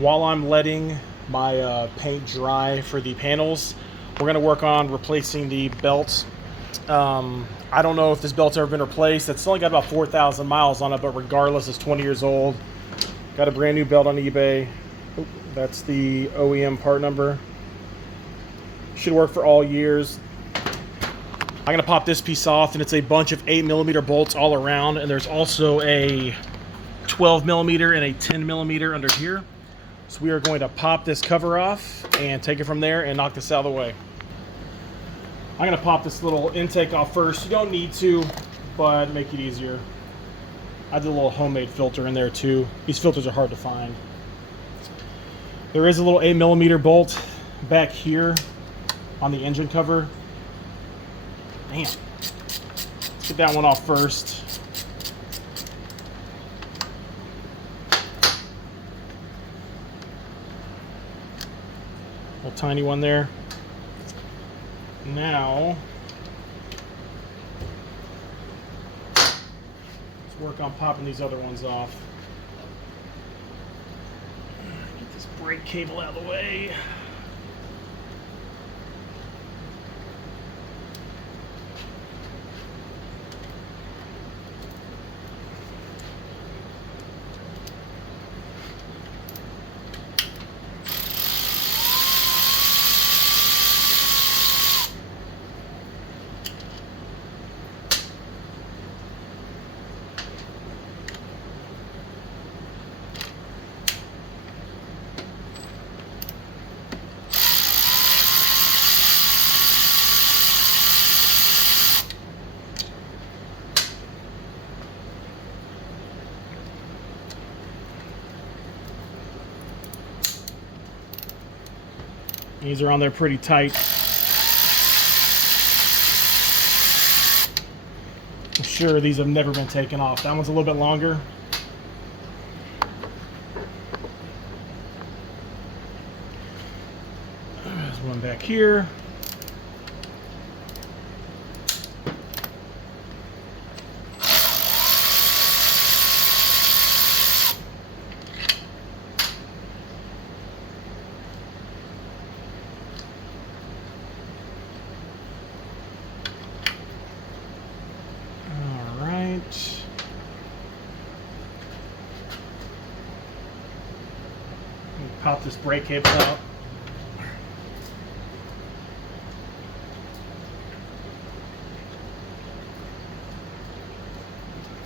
while I'm letting my paint dry for the panels, we're going to work on replacing the belt. I don't know if this belt's ever been replaced. It's only got about 4,000 miles on it, but regardless, it's 20 years old. Got a brand new belt on eBay. Oop, that's the OEM part number. Should work for all years. I'm going to pop this piece off, and it's a bunch of 8mm bolts all around, and there's also a 12mm and a 10mm under here. So we are going to pop this cover off and take it from there and knock this out of the way. I'm going to pop this little intake off first. You don't need to, but make it easier. I did a little homemade filter in there too. These filters are hard to find. There is a little 8mm bolt back here on the engine cover. Man, let's get that one off first. Little tiny one there. Now, let's work on popping these other ones off. Get this brake cable out of the way. These are on there pretty tight. I'm sure these have never been taken off. That one's a little bit longer. There's one back here. Pop this brake cable out.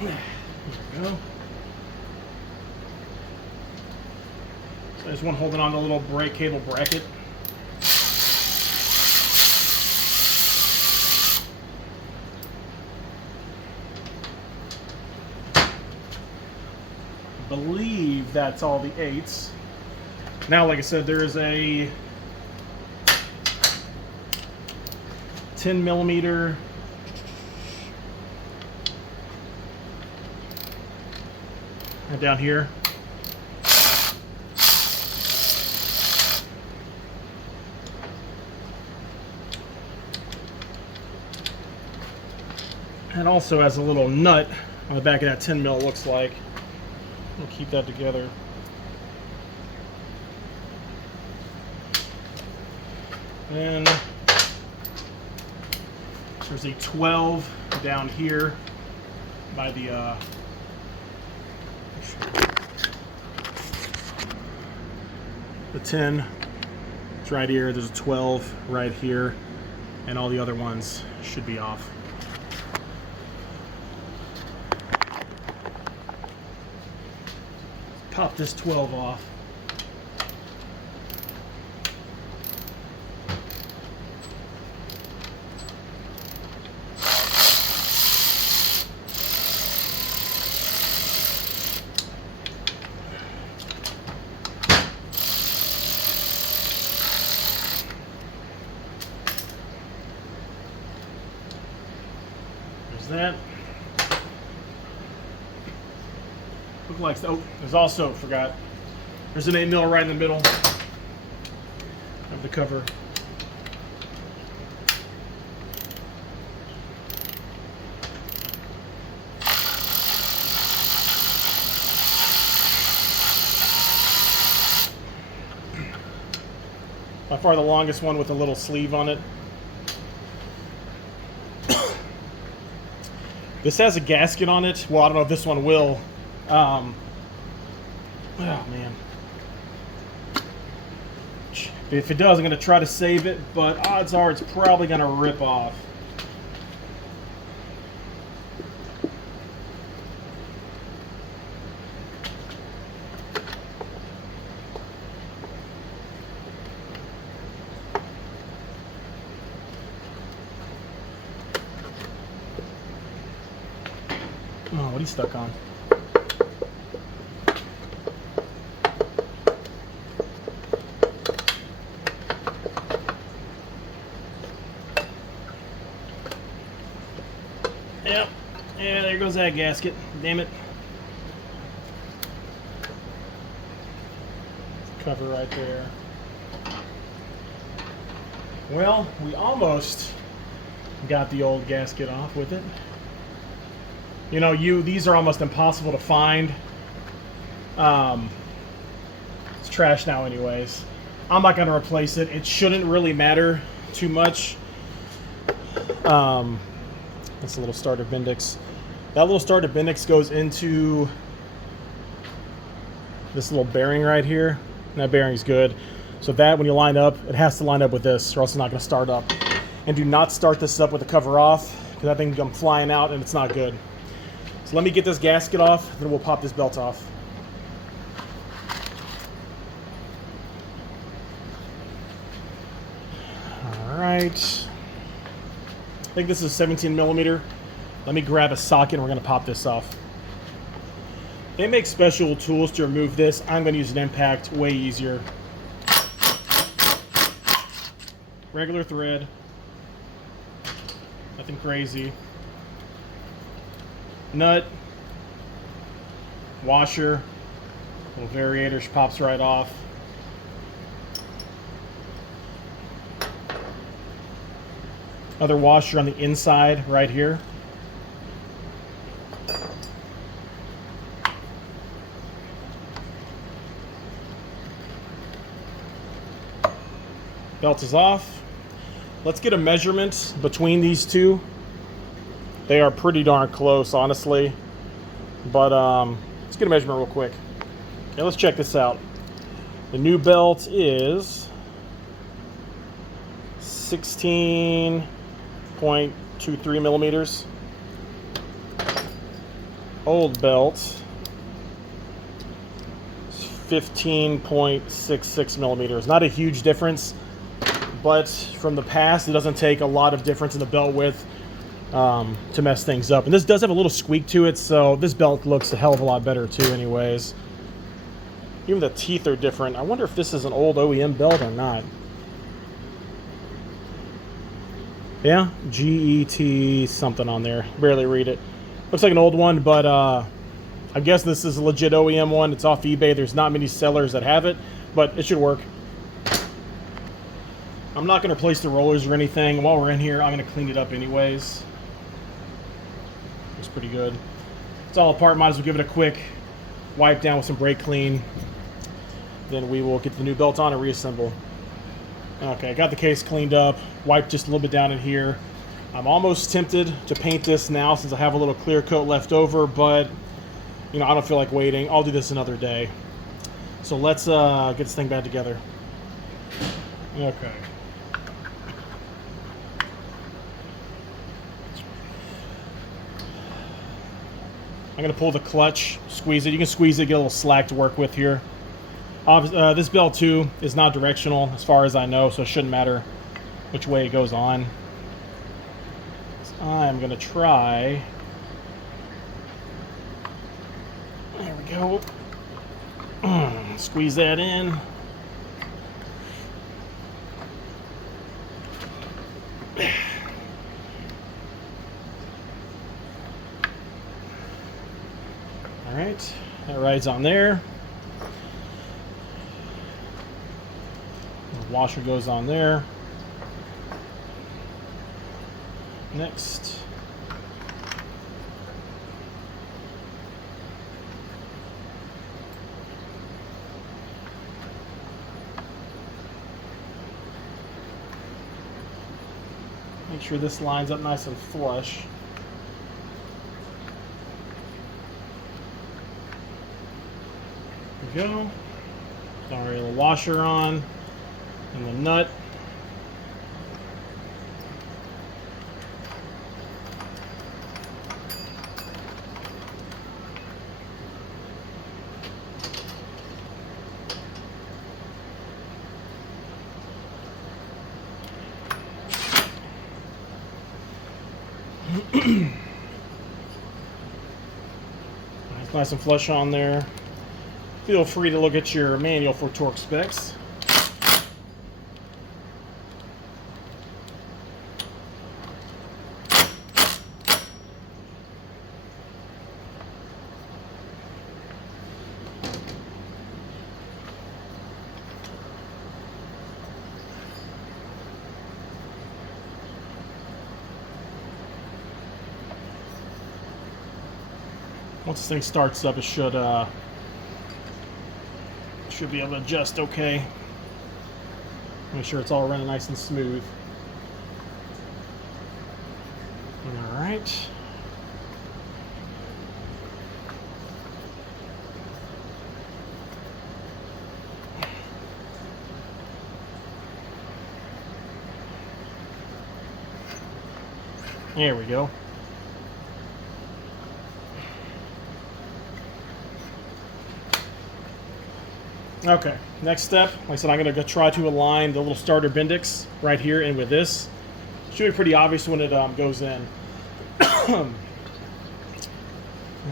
There we go. So there's one holding on the little brake cable bracket. I believe that's all the 8s. Now, like I said, there is a 10mm right down here. And also has a little nut on the back of that 10mm, looks like. We'll keep that together. And there's a 12 down here by the the 10. It's right here. There's a 12 right here, and all the other ones should be off. Pop this 12 off. That look like, oh, there's also, forgot, there's an 8mm right in the middle of the cover. By far the longest one with a little sleeve on it. This has a gasket on it. Well, I don't know if this one will. Oh, man. If it does, I'm going to try to save it, but odds are it's probably going to rip off. Oh, what are you stuck on? Yep. Yeah, there goes that gasket. Damn it. Cover right there. Well, we almost got the old gasket off with it. You know, these are almost impossible to find. It's trash now anyways. I'm not going to replace it. It shouldn't really matter too much. That's a little starter Bendix. That little starter Bendix goes into this little bearing right here. And that bearing's good. So that, when you line up, it has to line up with this, or else it's not going to start up. And do not start this up with the cover off, because that thing can come flying out and it's not good. So let me get this gasket off, then we'll pop this belt off. All right. I think this is 17 millimeter. Let me grab a socket and we're going to pop this off. They make special tools to remove this. I'm going to use an impact, way easier. Regular thread. Nothing crazy. Nut. Washer. Little variator, pops right off. Other washer on the inside right here. Belt is off. Let's get a measurement between these two. They are pretty darn close, honestly. But let's get a measurement real quick. Okay, let's check this out. The new belt is 16.23 millimeters. Old belt is 15.66 millimeters. Not a huge difference, but from the past, it doesn't take a lot of difference in the belt width to mess things up. And this does have a little squeak to it, so this belt looks a hell of a lot better too anyways. Even the teeth are different. I wonder if this is an old OEM belt or not. Yeah, GET something on there. Barely read it. Looks like an old one, but I guess this is a legit OEM one. It's off eBay. There's not many sellers that have it, but it should work. I'm not going to replace the rollers or anything. While we're in here, I'm going to clean it up anyways. Looks pretty good. It's all apart. Might as well give it a quick wipe down with some brake clean. Then we will get the new belt on and reassemble. Okay, got the case cleaned up. Wiped just a little bit down in here. I'm almost tempted to paint this now since I have a little clear coat left over, but you know, I don't feel like waiting. I'll do this another day. So let's get this thing back together. Okay. I'm going to pull the clutch, squeeze it. You can squeeze it, get a little slack to work with here. This belt, too, is not directional as far as I know, so it shouldn't matter which way it goes on. So I'm going to try. There we go. Squeeze that in. All right, that rides on there. The washer goes on there. Next. Make sure this lines up nice and flush. There we go. Got our little washer on and the nut. Nice and flush on there. Feel free to look at your manual for torque specs. Once this thing starts up, it should be able to adjust okay. Make sure it's all running nice and smooth. All right. There we go. Okay, next step, like I said, I'm going to try to align the little starter Bendix right here in with this. Should be pretty obvious when it goes in.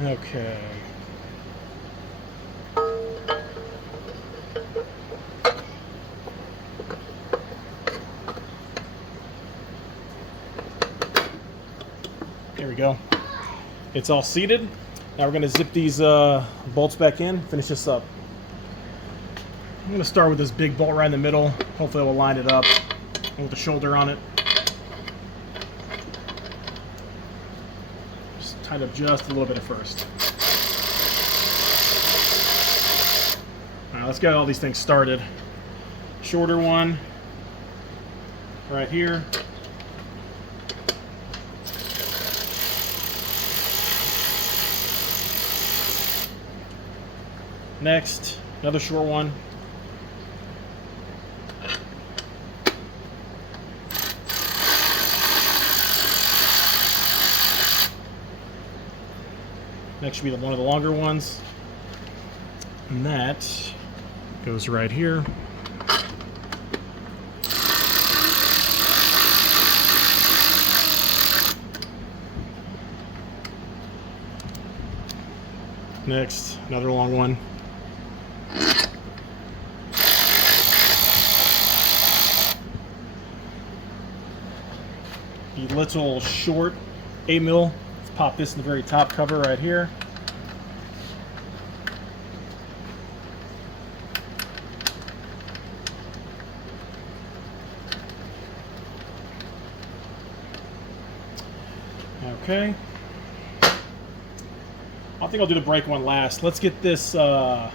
Okay. There we go. It's all seated. Now we're going to zip these bolts back in, finish this up. I'm going to start with this big bolt right in the middle. Hopefully it will line it up with the shoulder on it. Just tighten up just a little bit at first. Alright, let's get all these things started. Shorter one right here. Next, another short one. Next should be one of the longer ones. And that goes right here. Next, another long one. The little short 8mm. Let's pop this in the very top cover right here. Okay. I think I'll do the brake one last. Let's get this 12mm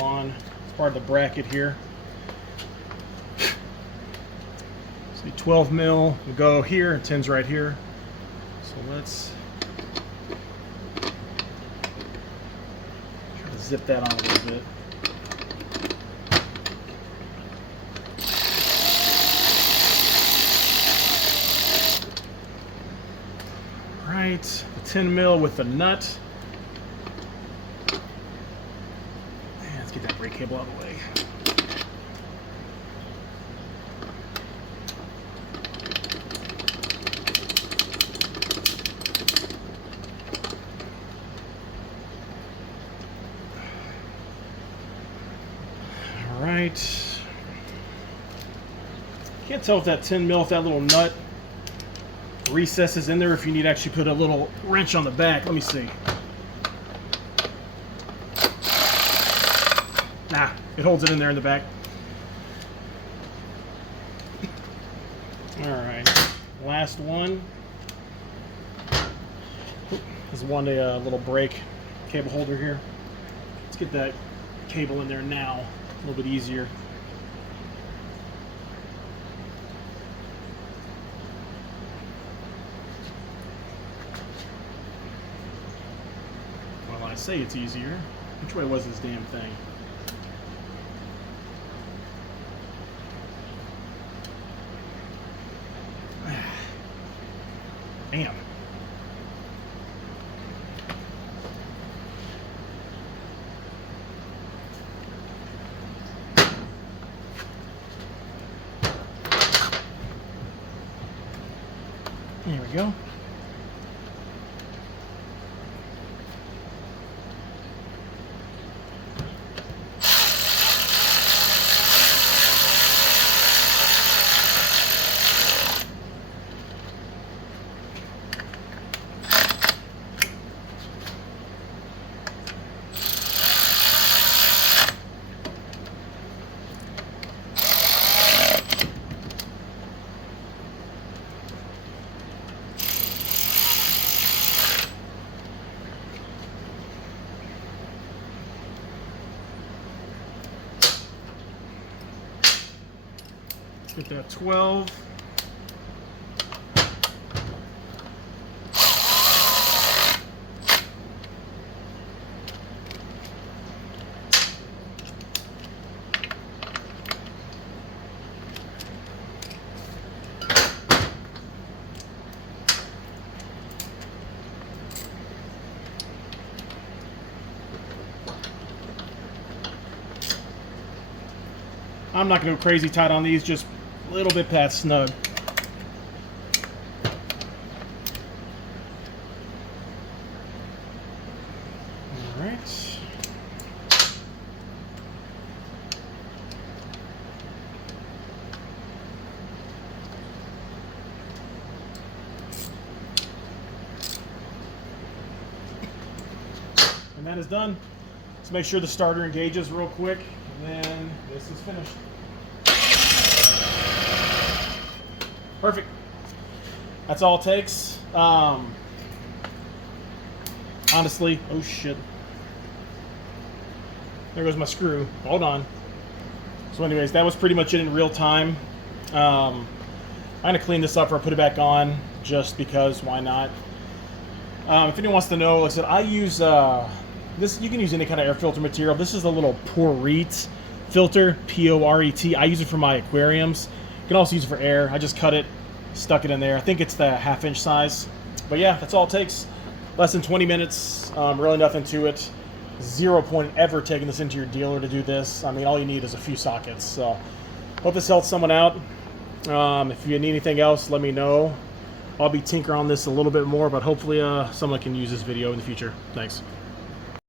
on. It's part of the bracket here. So 12mm will go here, and 10's right here. So let's try to zip that on a little bit. Right, the 10mm with the nut. And let's get that brake cable out of the way. All right. Can't tell if that 10mm, if that little nut recesses in there, if you need to actually put a little wrench on the back. Let me see. Nah, it holds it in there in the back. Alright, last one. There's one little brake cable holder here. Let's get that cable in there now. A little bit easier. I say it's easier. Which way was this damn thing? Damn. Here we go. Get that 12. I'm not going to go crazy tight on these, just a little bit past snug. All right. And that is done. Let's make sure the starter engages real quick, and then this is finished. Perfect. That's all it takes. Honestly, oh shit. There goes my screw. Hold on. So anyways, that was pretty much it in real time. I'm going to clean this up or put it back on just because, why not? If anyone wants to know, like I said, I use this. You can use any kind of air filter material. This is a little Porete filter, P-O-R-E-T. I use it for my aquariums. You can also use it for air. I just cut it, stuck it in there. I think it's the 1/2 inch size. But yeah, that's all it takes. Less than 20 minutes. Really nothing to it. 0 point ever taking this into your dealer to do this. I mean, all you need is a few sockets. So hope this helps someone out. If you need anything else, let me know. I'll be tinkering on this a little bit more, but hopefully someone can use this video in the future. Thanks.